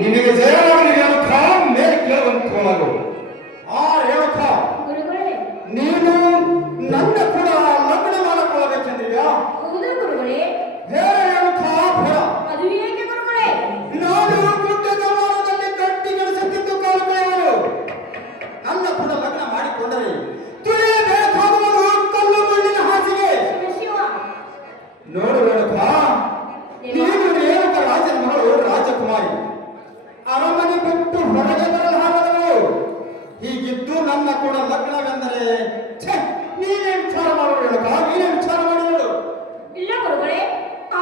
ನಿನಗೆ ಜಯವಾಗಲಿ ರೇಣುಕ ಮೇಲೆ ಕೇಳುವಂತವನು. ಆ ರೇಣುಕ, ನೀನು ನನ್ನ ಕೂಡ ಲಗ್ನ ಮಾಡಿಕೊಳ್ಳಬೇಕೆಂದಿದ್ಯಾ? ಬೇರೆ ರೇಣುಕ ಬೇಡ. ನಾನು ಗುಡ್ಡದ ಮರದಲ್ಲಿ ಗಟ್ಟಿಗಳಿಸುತ್ತಿದ್ದು ಕಾಲುಗಳು ನನ್ನ ಕೂಡ ಲಗ್ನ ಮಾಡಿಕೊಂಡರೆ ತುಳಿಯಬೇಕಾಗುವುದು ಕಲ್ಲು ಮಣ್ಣಿನ ಹಾಸಿಗೆ. ನೋಡು ರೇಣುಕ, ನೀನು ರೇಣುಕ ರಾಜನ ಮಗಳು ರಾಜಕುಮಾರಿ. ಅರಮನೆ ಬಿಟ್ಟು ಹೊರಗೆ ಬರಲಾರದವು. ಹೀಗಿದ್ದು ನನ್ನ ಕೂಡ ಲಗ್ನವೆಂದರೆ ನೀನೇ ವಿಚಾರ ಮಾಡು ರೇಣುಕ, ನೀನೇ ವಿಚಾರ ಮಾಡಿ ನೋಡು. ಇಲ್ಲ ಗುರುಗಳೇ,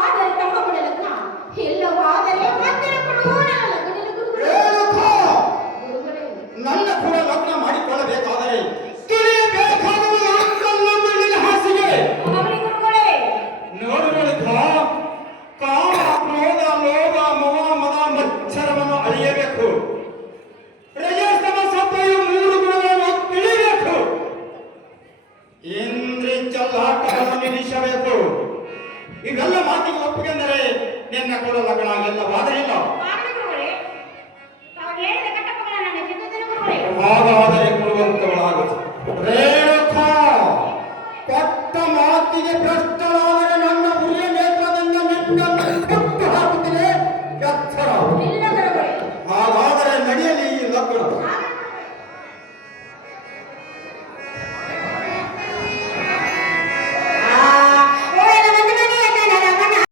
ಆದರೆ ತಮ್ಮ ಕೂಡ ಲಗ್ನ ಇಲ್ಲವಾದರೆ ನನ್ನ ಕೂಡ ಲಗ್ನ ಮಾಡಿಕೊಳ್ಳಬೇಕಾದರೆ ತಿಳಿಯಬೇಕಾಗುವುದು ಕಲ್ಲು ಮಣ್ಣಿನ ಹಾಸಿಗೆ. ನೋಡು ರೇಣುಕ, ಕಾಮ ಕ್ರೋಧ ಲೋಭ ಮೋಹ ಮದ ಮಚ್ಚರವನ್ನು ಅಳಿಯಬೇಕು. ರಜಸ್ತಮ ಸತ್ವವು ಮೂರು ಗುಣಗಳನ್ನು ತಿಳಿಯಬೇಕು. ಇಂದ್ರಿ ಚಲ್ಲಾಟವನ್ನು ನಿಲ್ಲಿಸಬೇಕು. ಇವೆಲ್ಲ ಮಾತಿಗೆ ಒಪ್ಪಿಗೆಂದರೆ ನಿನ್ನ ಕೂಡ ಲಗ್ನ ಎಲ್ಲವಾದರೆ ಇಲ್ಲ. ಹಾಗಾದರೆ ಕೊಡುವಂತವಳಾಗುತ್ತೆ. ರೇಣುಕ, ಕೊಟ್ಟ ಮಾತಿಗೆ ಭ್ರಷ್ಟಳಾದರೆ ನನ್ನ ಉರಿಯ ನೇತ್ರದಿಂದ ನಿನ್ನ